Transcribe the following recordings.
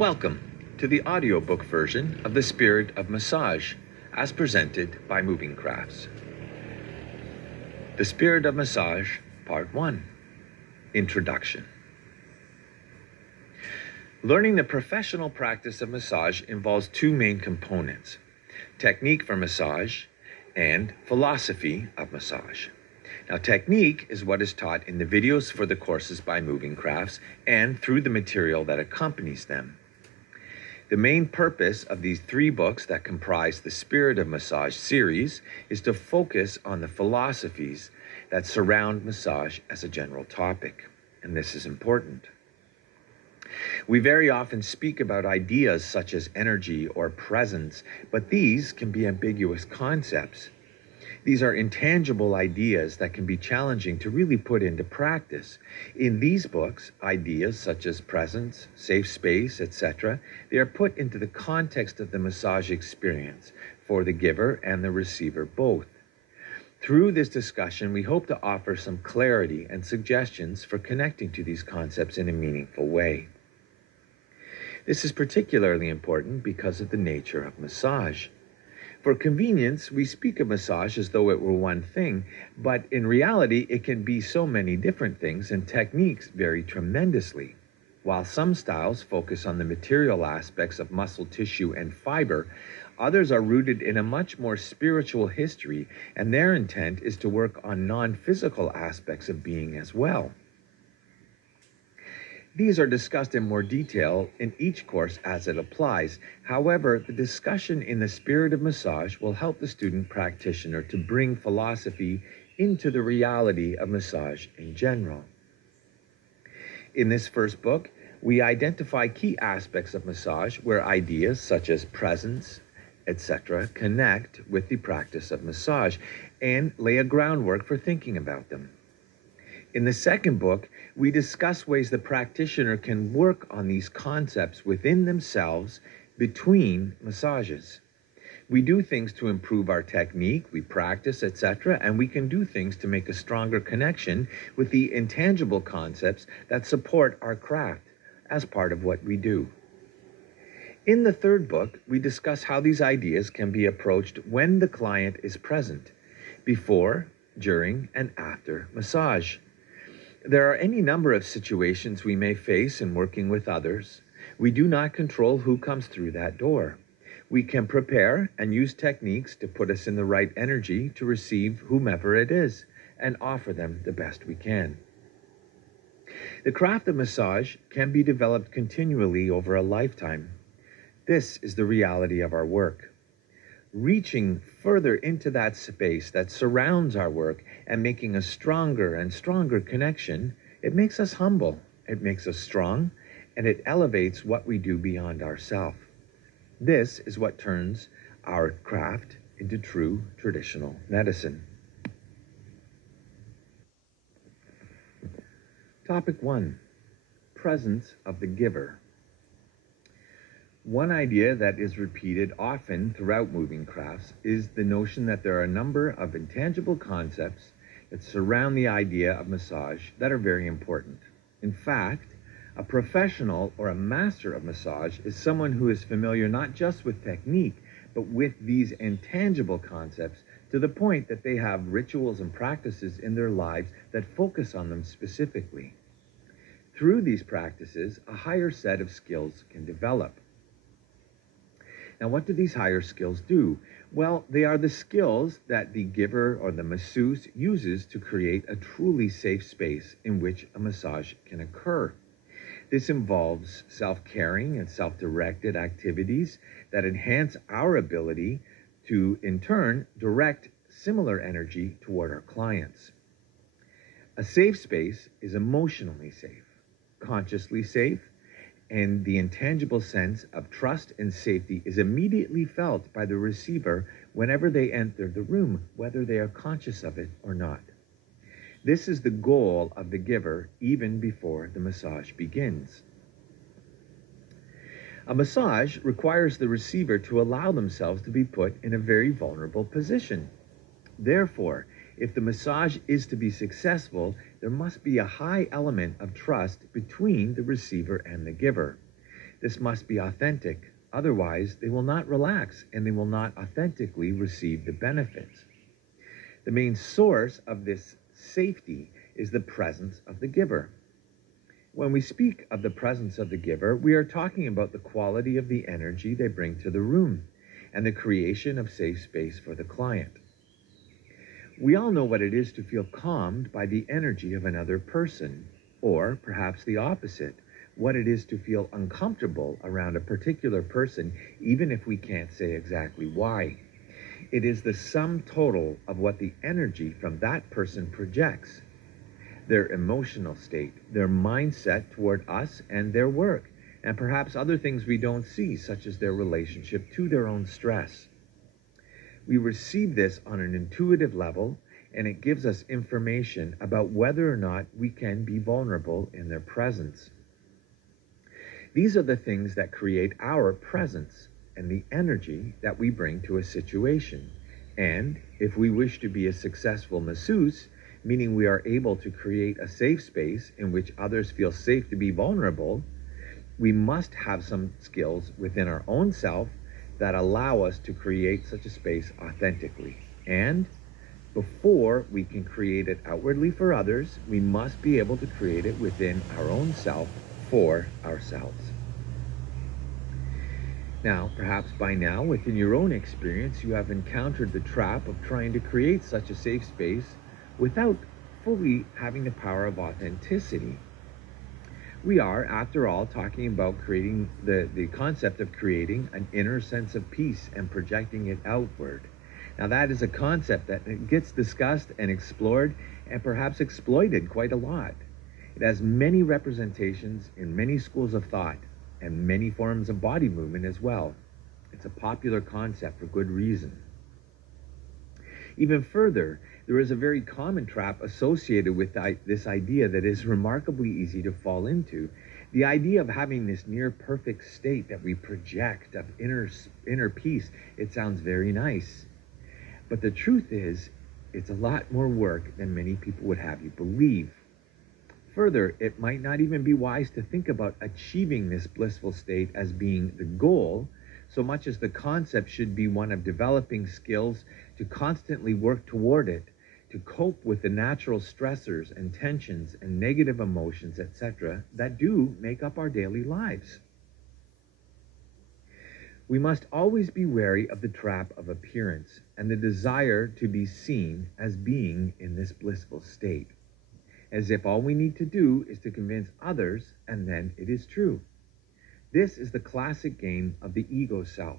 Welcome to the audiobook version of The Spirit of Massage, as presented by Moving Crafts. The Spirit of Massage, Part 1, Introduction. Learning the professional practice of massage involves two main components: technique for massage and philosophy of massage. Now, technique is what is taught in the videos for the courses by Moving Crafts and through the material that accompanies them. The main purpose of these three books that comprise the Spirit of Massage series is to focus on the philosophies that surround massage as a general topic, and this is important. We very often speak about ideas such as energy or presence, but these can be ambiguous concepts. These are intangible ideas that can be challenging to really put into practice. In these books, ideas such as presence, safe space, etc., they are put into the context of the massage experience for the giver and the receiver both. Through this discussion, we hope to offer some clarity and suggestions for connecting to these concepts in a meaningful way. This is particularly important because of the nature of massage. For convenience, we speak of massage as though it were one thing, but in reality, it can be so many different things, and techniques vary tremendously. While some styles focus on the material aspects of muscle tissue and fiber, others are rooted in a much more spiritual history, and their intent is to work on non-physical aspects of being as well. These are discussed in more detail in each course as it applies. However, the discussion in the Spirit of Massage will help the student practitioner to bring philosophy into the reality of massage in general. In this first book, we identify key aspects of massage where ideas such as presence, etc., connect with the practice of massage and lay a groundwork for thinking about them. In the second book, we discuss ways the practitioner can work on these concepts within themselves between massages. We do things to improve our technique, we practice, etc., and we can do things to make a stronger connection with the intangible concepts that support our craft as part of what we do. In the third book, we discuss how these ideas can be approached when the client is present, before, during, and after massage. There are any number of situations we may face in working with others. We do not control who comes through that door. We can prepare and use techniques to put us in the right energy to receive whomever it is and offer them the best we can. The craft of massage can be developed continually over a lifetime. This is the reality of our work. Reaching further into that space that surrounds our work and making a stronger and stronger connection, it makes us humble, it makes us strong, and it elevates what we do beyond ourselves. This is what turns our craft into true traditional medicine. Topic 1. Presence of the giver. One idea that is repeated often throughout Moving Crafts is the notion that there are a number of intangible concepts that surround the idea of massage that are very important. In fact, a professional or a master of massage is someone who is familiar not just with technique, but with these intangible concepts to the point that they have rituals and practices in their lives that focus on them specifically. Through these practices, a higher set of skills can develop. Now, what do these higher skills do? Well, they are the skills that the giver or the masseuse uses to create a truly safe space in which a massage can occur. This involves self-caring and self-directed activities that enhance our ability to, in turn, direct similar energy toward our clients. A safe space is emotionally safe, consciously safe, and the intangible sense of trust and safety is immediately felt by the receiver whenever they enter the room, whether they are conscious of it or not. This is the goal of the giver even before the massage begins. A massage requires the receiver to allow themselves to be put in a very vulnerable position. Therefore, if the massage is to be successful, there must be a high element of trust between the receiver and the giver. This must be authentic. Otherwise, they will not relax and they will not authentically receive the benefits. The main source of this safety is the presence of the giver. When we speak of the presence of the giver, we are talking about the quality of the energy they bring to the room and the creation of safe space for the client. We all know what it is to feel calmed by the energy of another person, or perhaps the opposite, what it is to feel uncomfortable around a particular person, even if we can't say exactly why. It is the sum total of what the energy from that person projects, their emotional state, their mindset toward us and their work, and perhaps other things we don't see, such as their relationship to their own stress. We receive this on an intuitive level, and it gives us information about whether or not we can be vulnerable in their presence. These are the things that create our presence and the energy that we bring to a situation. And if we wish to be a successful masseuse, meaning we are able to create a safe space in which others feel safe to be vulnerable, we must have some skills within our own self that allow us to create such a space authentically. And before we can create it outwardly for others, we must be able to create it within our own self for ourselves. Now, perhaps by now, within your own experience, you have encountered the trap of trying to create such a safe space without fully having the power of authenticity. We are, after all, talking about creating the concept of creating an inner sense of peace and projecting it outward. Now, that is a concept that gets discussed and explored and perhaps exploited quite a lot. It has many representations in many schools of thought and many forms of body movement as well. It's a popular concept for good reason. Even further, there is a very common trap associated with this idea that is remarkably easy to fall into. The idea of having this near perfect state that we project of inner peace. It sounds very nice. But the truth is, it's a lot more work than many people would have you believe. Further, it might not even be wise to think about achieving this blissful state as being the goal, so much as the concept should be one of developing skills to constantly work toward it, to cope with the natural stressors and tensions and negative emotions, etc., that do make up our daily lives. We must always be wary of the trap of appearance and the desire to be seen as being in this blissful state, as if all we need to do is to convince others and then it is true. This is the classic game of the ego self.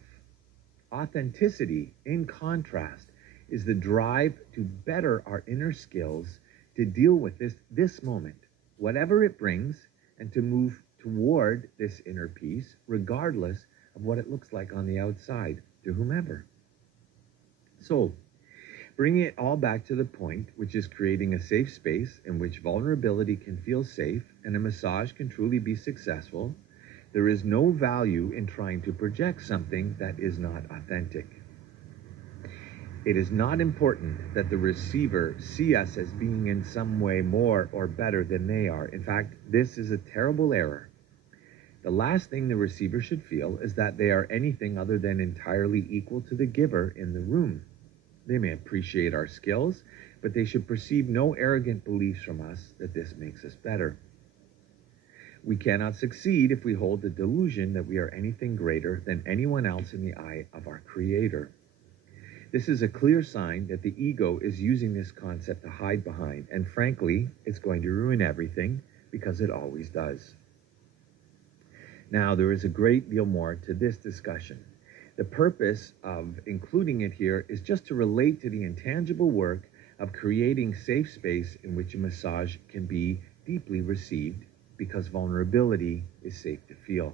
Authenticity, in contrast, is the drive to better our inner skills to deal with this moment, whatever it brings, and to move toward this inner peace, regardless of what it looks like on the outside, to whomever. So, bringing it all back to the point, which is creating a safe space in which vulnerability can feel safe and a massage can truly be successful, there is no value in trying to project something that is not authentic. It is not important that the receiver see us as being in some way more or better than they are. In fact, this is a terrible error. The last thing the receiver should feel is that they are anything other than entirely equal to the giver in the room. They may appreciate our skills, but they should perceive no arrogant beliefs from us that this makes us better. We cannot succeed if we hold the delusion that we are anything greater than anyone else in the eye of our Creator. This is a clear sign that the ego is using this concept to hide behind, and frankly, it's going to ruin everything because it always does. Now, there is a great deal more to this discussion. The purpose of including it here is just to relate to the intangible work of creating safe space in which a massage can be deeply received, because vulnerability is safe to feel.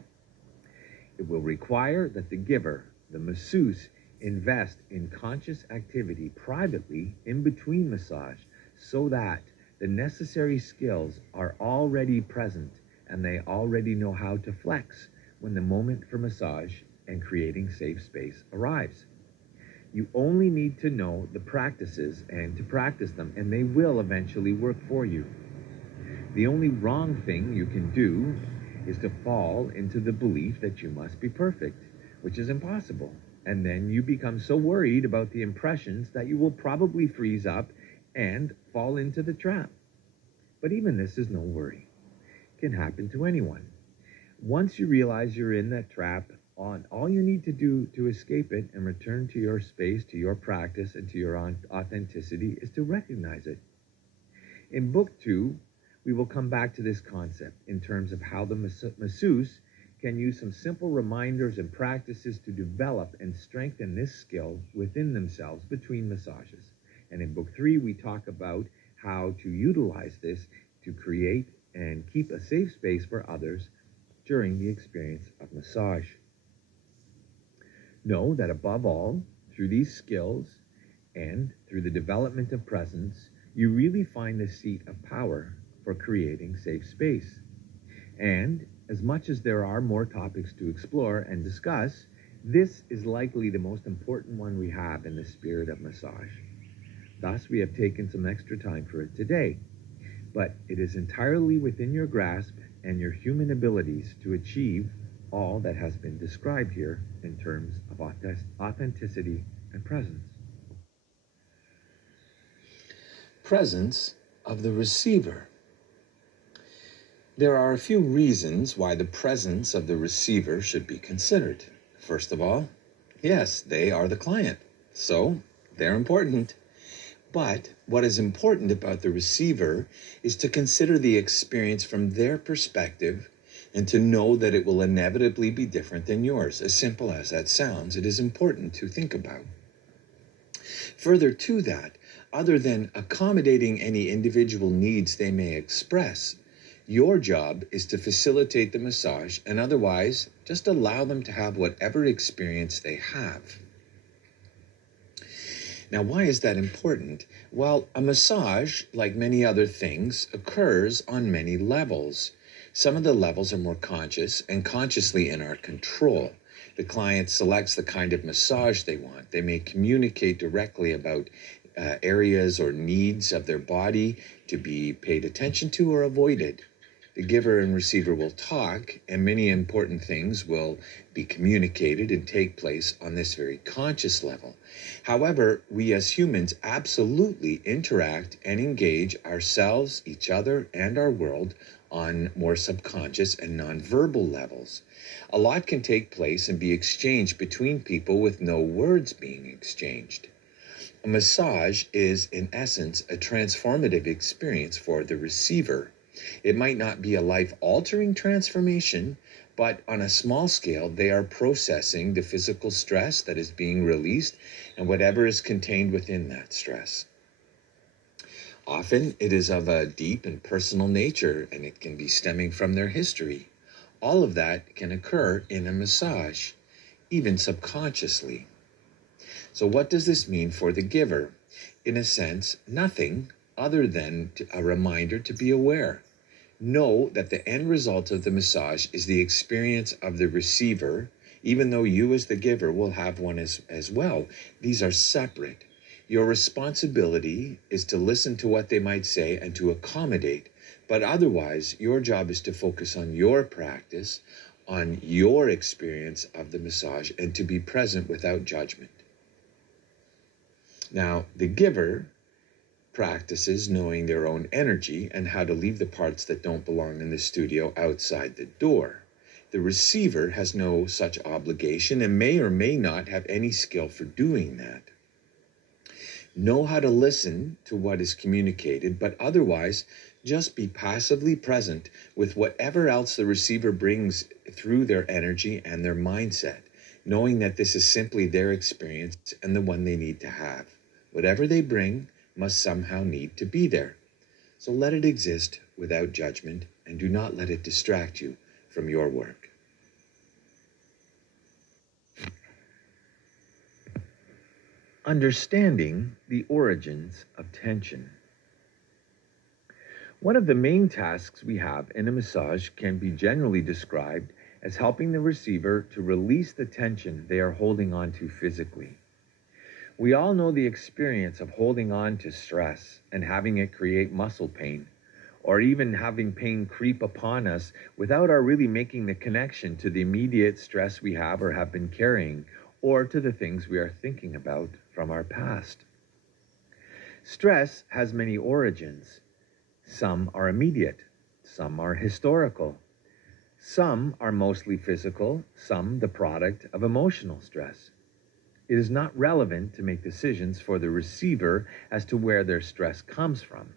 It will require that the giver, the masseuse, invest in conscious activity privately in between massage so that the necessary skills are already present and they already know how to flex when the moment for massage and creating safe space arrives. You only need to know the practices and to practice them, and they will eventually work for you. The only wrong thing you can do is to fall into the belief that you must be perfect, which is impossible. And then you become so worried about the impressions that you will probably freeze up and fall into the trap. But even this is no worry. It can happen to anyone. Once you realize you're in that trap, all you need to do to escape it and return to your space, to your practice, and to your authenticity is to recognize it. In Book 2, we will come back to this concept in terms of how the masseuse can use some simple reminders and practices to develop and strengthen this skill within themselves between massages. And in Book 3, we talk about how to utilize this to create and keep a safe space for others during the experience of massage. Know that above all, through these skills and through the development of presence, you really find the seat of power for creating safe space. And as much as there are more topics to explore and discuss, this is likely the most important one we have in the spirit of massage. Thus, we have taken some extra time for it today. But it is entirely within your grasp and your human abilities to achieve all that has been described here in terms of authenticity and presence. Presence of the receiver. There are a few reasons why the presence of the receiver should be considered. First of all, yes, they are the client, so they're important. But what is important about the receiver is to consider the experience from their perspective and to know that it will inevitably be different than yours. As simple as that sounds, it is important to think about. Further to that, other than accommodating any individual needs they may express, your job is to facilitate the massage and otherwise just allow them to have whatever experience they have. Now, why is that important? Well, a massage, like many other things, occurs on many levels. Some of the levels are more conscious and consciously in our control. The client selects the kind of massage they want. They may communicate directly about areas or needs of their body to be paid attention to or avoided. The giver and receiver will talk, and many important things will be communicated and take place on this very conscious level. However, we as humans absolutely interact and engage ourselves, each other, and our world on more subconscious and nonverbal levels. A lot can take place and be exchanged between people with no words being exchanged. A massage is, in essence, a transformative experience for the receiver. It might not be a life-altering transformation, but on a small scale, they are processing the physical stress that is being released and whatever is contained within that stress. Often, it is of a deep and personal nature, and it can be stemming from their history. All of that can occur in a massage, even subconsciously. So what does this mean for the giver? In a sense, nothing other than a reminder to be aware. Know that the end result of the massage is the experience of the receiver, even though you as the giver will have one as well. These are separate. Your responsibility is to listen to what they might say and to accommodate, but otherwise your job is to focus on your practice, on your experience of the massage, and to be present without judgment. Now, the giver practices knowing their own energy and how to leave the parts that don't belong in the studio outside the door. The receiver has no such obligation and may or may not have any skill for doing that. Know how to listen to what is communicated, but otherwise just be passively present with whatever else the receiver brings through their energy and their mindset, knowing that this is simply their experience and the one they need to have. Whatever they bring must somehow need to be there. So let it exist without judgment and do not let it distract you from your work. Understanding the origins of tension. One of the main tasks we have in a massage can be generally described as helping the receiver to release the tension they are holding on to physically. We all know the experience of holding on to stress and having it create muscle pain, or even having pain creep upon us without our really making the connection to the immediate stress we have or have been carrying, or to the things we are thinking about from our past. Stress has many origins. Some are immediate, some are historical, some are mostly physical, some the product of emotional stress. It is not relevant to make decisions for the receiver as to where their stress comes from.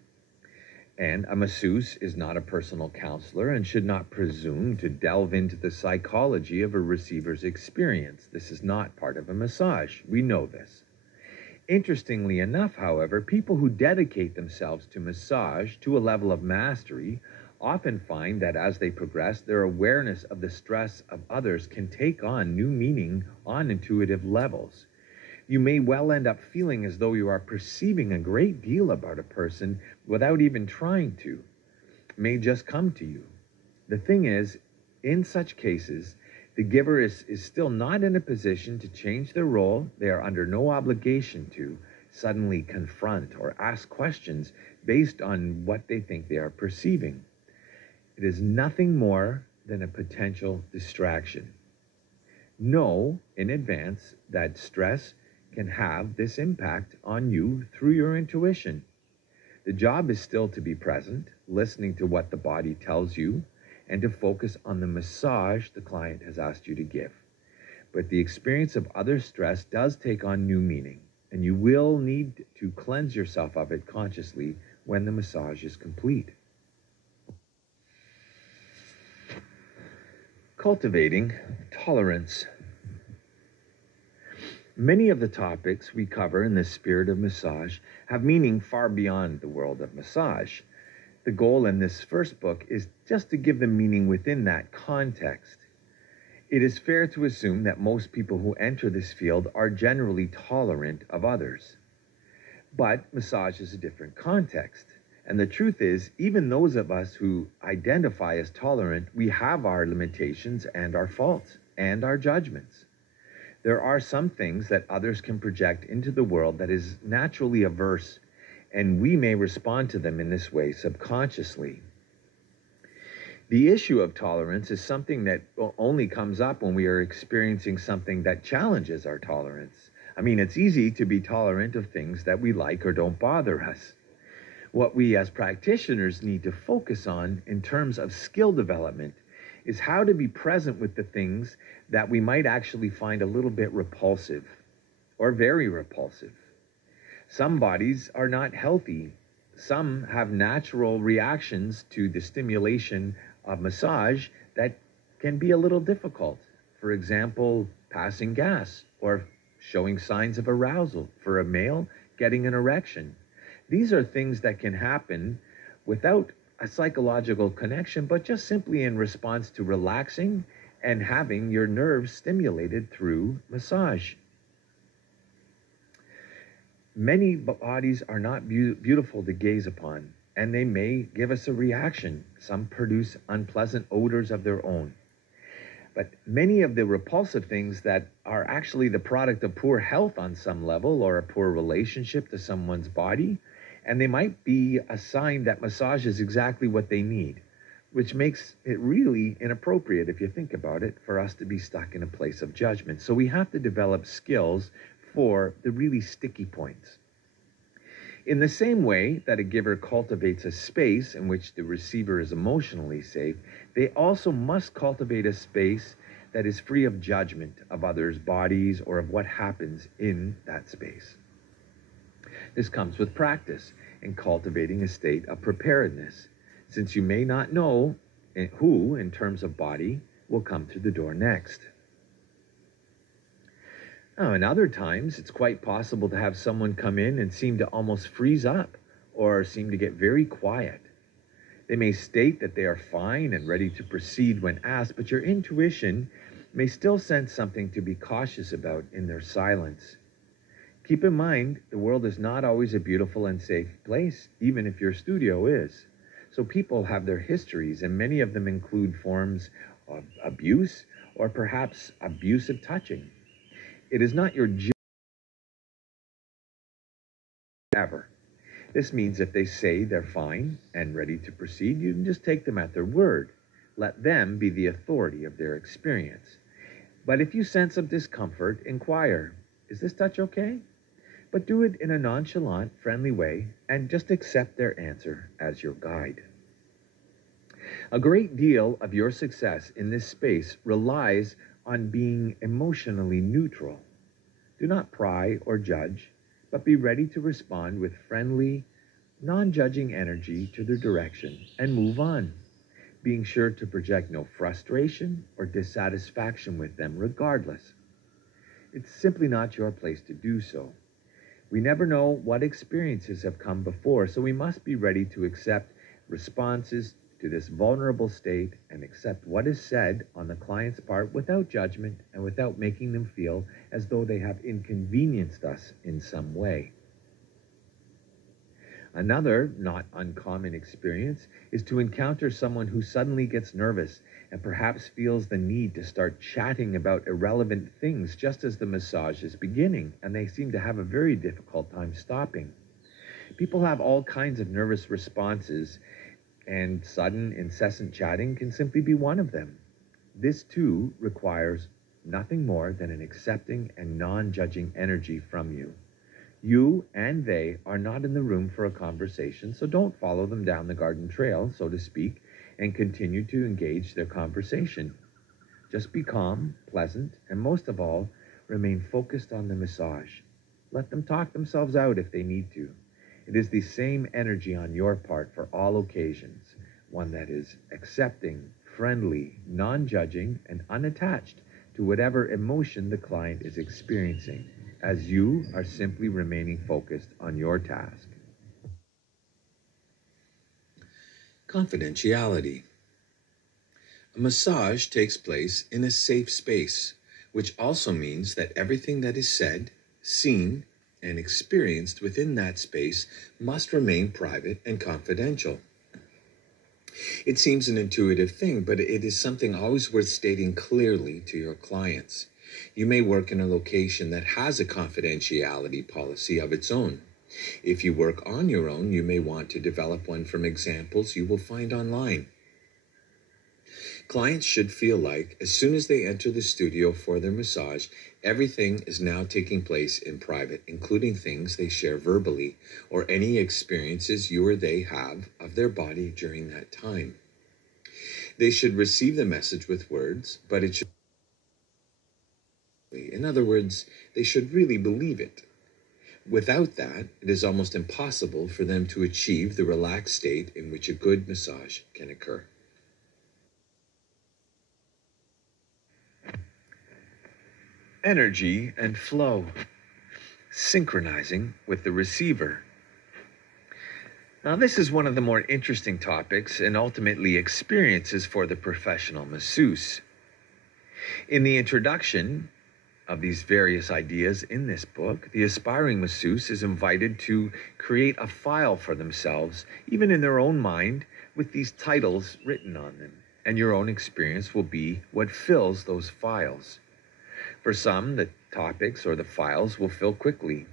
And a masseuse is not a personal counselor and should not presume to delve into the psychology of a receiver's experience. This is not part of a massage. We know this. Interestingly enough, however, people who dedicate themselves to massage to a level of mastery often find that as they progress, their awareness of the stress of others can take on new meaning on intuitive levels. You may well end up feeling as though you are perceiving a great deal about a person without even trying to. It may just come to you. The thing is, in such cases, the giver is still not in a position to change their role. They are under no obligation to suddenly confront or ask questions based on what they think they are perceiving. It is nothing more than a potential distraction. Know in advance that stress can have this impact on you through your intuition. The job is still to be present, listening to what the body tells you, and to focus on the massage the client has asked you to give. But the experience of other stress does take on new meaning, and you will need to cleanse yourself of it consciously when the massage is complete. Cultivating tolerance. Many of the topics we cover in the spirit of massage have meaning far beyond the world of massage. The goal in this first book is just to give them meaning within that context. It is fair to assume that most people who enter this field are generally tolerant of others. But massage is a different context. And the truth is, even those of us who identify as tolerant, we have our limitations and our faults and our judgments. There are some things that others can project into the world that is naturally averse, and we may respond to them in this way subconsciously. The issue of tolerance is something that only comes up when we are experiencing something that challenges our tolerance. I mean, it's easy to be tolerant of things that we like or don't bother us. What we as practitioners need to focus on in terms of skill development is how to be present with the things that we might actually find a little bit repulsive or very repulsive. Some bodies are not healthy. Some have natural reactions to the stimulation of massage that can be a little difficult. For example, passing gas or showing signs of arousal. For a male, getting an erection. These are things that can happen without a psychological connection, but just simply in response to relaxing and having your nerves stimulated through massage. Many bodies are not beautiful to gaze upon, and they may give us a reaction. Some produce unpleasant odors of their own. But many of the repulsive things that are actually the product of poor health on some level or a poor relationship to someone's body, and they might be a sign that massage is exactly what they need, which makes it really inappropriate, if you think about it, for us to be stuck in a place of judgment. So we have to develop skills for the really sticky points. In the same way that a giver cultivates a space in which the receiver is emotionally safe, they also must cultivate a space that is free of judgment of others' bodies or of what happens in that space. This comes with practice in cultivating a state of preparedness, since you may not know who, in terms of body, will come through the door next. Now, in other times, it's quite possible to have someone come in and seem to almost freeze up or seem to get very quiet. They may state that they are fine and ready to proceed when asked, but your intuition may still sense something to be cautious about in their silence. Keep in mind, the world is not always a beautiful and safe place, even if your studio is. So people have their histories, and many of them include forms of abuse or perhaps abusive touching. It is not your job ever. This means if they say they're fine and ready to proceed, you can just take them at their word. Let them be the authority of their experience. But if you sense some discomfort, inquire, is this touch okay? But do it in a nonchalant, friendly way and just accept their answer as your guide. A great deal of your success in this space relies on being emotionally neutral. Do not pry or judge, but be ready to respond with friendly, non-judging energy to their direction and move on, being sure to project no frustration or dissatisfaction with them regardless. It's simply not your place to do so. We never know what experiences have come before, so we must be ready to accept responses to this vulnerable state and accept what is said on the client's part without judgment and without making them feel as though they have inconvenienced us in some way. Another not uncommon experience is to encounter someone who suddenly gets nervous and perhaps feels the need to start chatting about irrelevant things just as the massage is beginning, and they seem to have a very difficult time stopping. People have all kinds of nervous responses, and sudden, incessant chatting can simply be one of them. This, too, requires nothing more than an accepting and non-judging energy from you. You and they are not in the room for a conversation, so don't follow them down the garden trail, so to speak, and continue to engage their conversation. Just be calm, pleasant, and most of all, remain focused on the massage. Let them talk themselves out if they need to. It is the same energy on your part for all occasions, one that is accepting, friendly, non-judging, and unattached to whatever emotion the client is experiencing, as you are simply remaining focused on your task. Confidentiality. A massage takes place in a safe space, which also means that everything that is said, seen, and experienced within that space must remain private and confidential. It seems an intuitive thing, but it is something always worth stating clearly to your clients. You may work in a location that has a confidentiality policy of its own. If you work on your own, you may want to develop one from examples you will find online. Clients should feel like, as soon as they enter the studio for their massage, everything is now taking place in private, including things they share verbally or any experiences you or they have of their body during that time. They should receive the message with words, but it should, in other words, they should really believe it. Without that, it is almost impossible for them to achieve the relaxed state in which a good massage can occur. Energy and flow, synchronizing with the receiver. Now, this is one of the more interesting topics and ultimately experiences for the professional masseuse. In the introduction of these various ideas in this book, the aspiring masseuse is invited to create a file for themselves, even in their own mind, with these titles written on them, and your own experience will be what fills those files. For some, the topics or the files will fill quickly.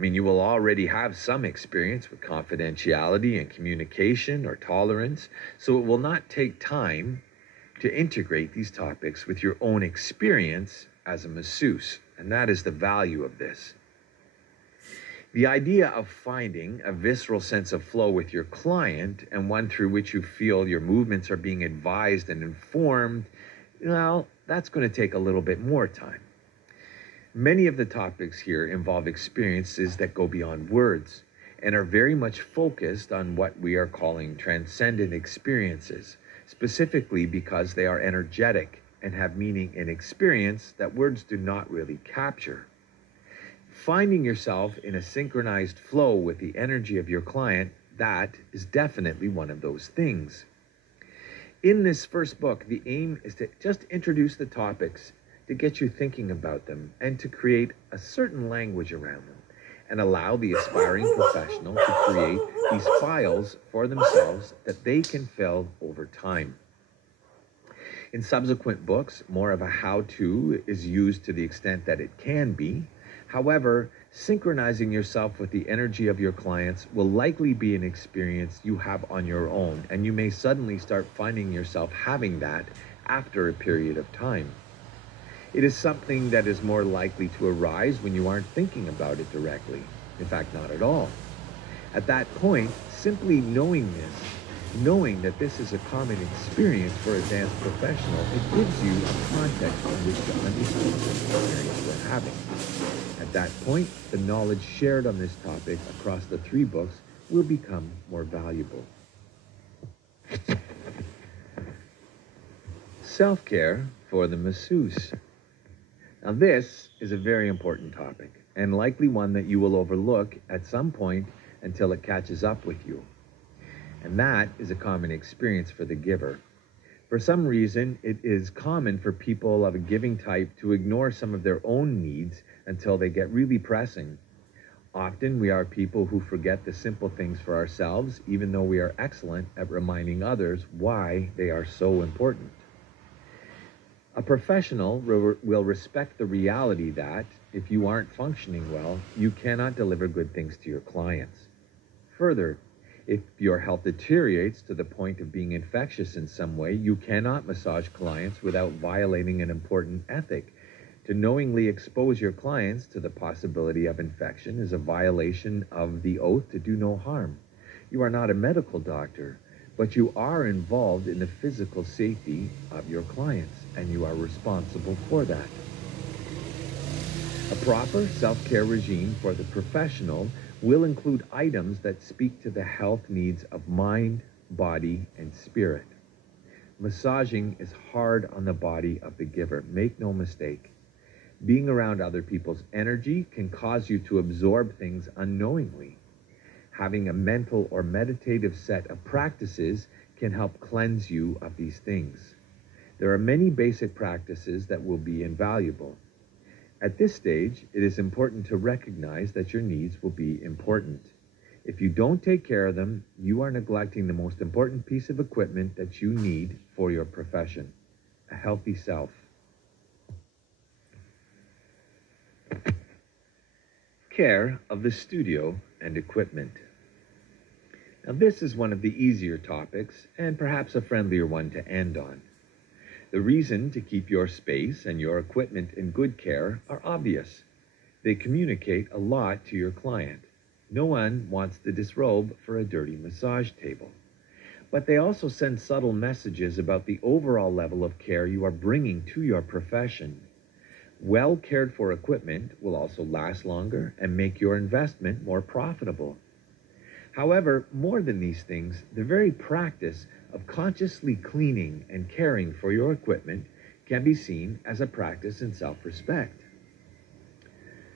You will already have some experience with confidentiality and communication or tolerance, so it will not take time to integrate these topics with your own experience as a masseuse, and that is the value of this. The idea of finding a visceral sense of flow with your client, and one through which you feel your movements are being advised and informed, well, that's going to take a little bit more time. Many of the topics here involve experiences that go beyond words and are very much focused on what we are calling transcendent experiences, specifically because they are energetic and have meaning in experience that words do not really capture. Finding yourself in a synchronized flow with the energy of your client, that is definitely one of those things. In this first book, the aim is to just introduce the topics, to get you thinking about them, and to create a certain language around them, and allow the aspiring professional to create these files for themselves that they can fill over time. In subsequent books, more of a how-to is used to the extent that it can be. However, Synchronizing yourself with the energy of your clients will likely be an experience you have on your own, and you may suddenly start finding yourself having that after a period of time. It is something that is more likely to arise when you aren't thinking about it directly. In fact, not at all. At that point, simply knowing that this is a common experience for a dance professional, it gives you a context in which to understand the experience we're having. At that point, the knowledge shared on this topic across the 3 books will become more valuable. Self-care for the masseuse. Now this is a very important topic, and likely one that you will overlook at some point until it catches up with you. And that is a common experience for the giver. For some reason, it is common for people of a giving type to ignore some of their own needs until they get really pressing. Often we are people who forget the simple things for ourselves, even though we are excellent at reminding others why they are so important. A professional will respect the reality that, if you aren't functioning well, you cannot deliver good things to your clients. Further, if your health deteriorates to the point of being infectious in some way, you cannot massage clients without violating an important ethic. To knowingly expose your clients to the possibility of infection is a violation of the oath to do no harm. You are not a medical doctor, but you are involved in the physical safety of your clients, and you are responsible for that. A proper self-care regime for the professional will include items that speak to the health needs of mind, body, and spirit. Massaging is hard on the body of the giver, make no mistake. Being around other people's energy can cause you to absorb things unknowingly. Having a mental or meditative set of practices can help cleanse you of these things. There are many basic practices that will be invaluable. At this stage, it is important to recognize that your needs will be important. If you don't take care of them, you are neglecting the most important piece of equipment that you need for your profession, a healthy self. Care of the studio and equipment. Now, this is one of the easier topics and perhaps a friendlier one to end on. The reason to keep your space and your equipment in good care are obvious. They communicate a lot to your client. No one wants to disrobe for a dirty massage table. But they also send subtle messages about the overall level of care you are bringing to your profession. Well cared for equipment will also last longer and make your investment more profitable. However, more than these things, the very practice of consciously cleaning and caring for your equipment can be seen as a practice in self-respect.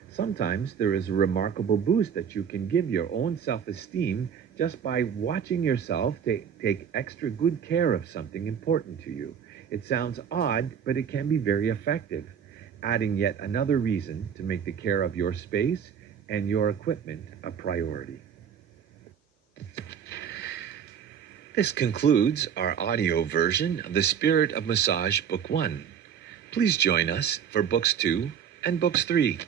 Sometimes there is a remarkable boost that you can give your own self-esteem just by watching yourself take extra good care of something important to you. It sounds odd, but it can be very effective, adding yet another reason to make the care of your space and your equipment a priority. This concludes our audio version of The Spirit of Massage Book 1. Please join us for Books 2 and Books 3.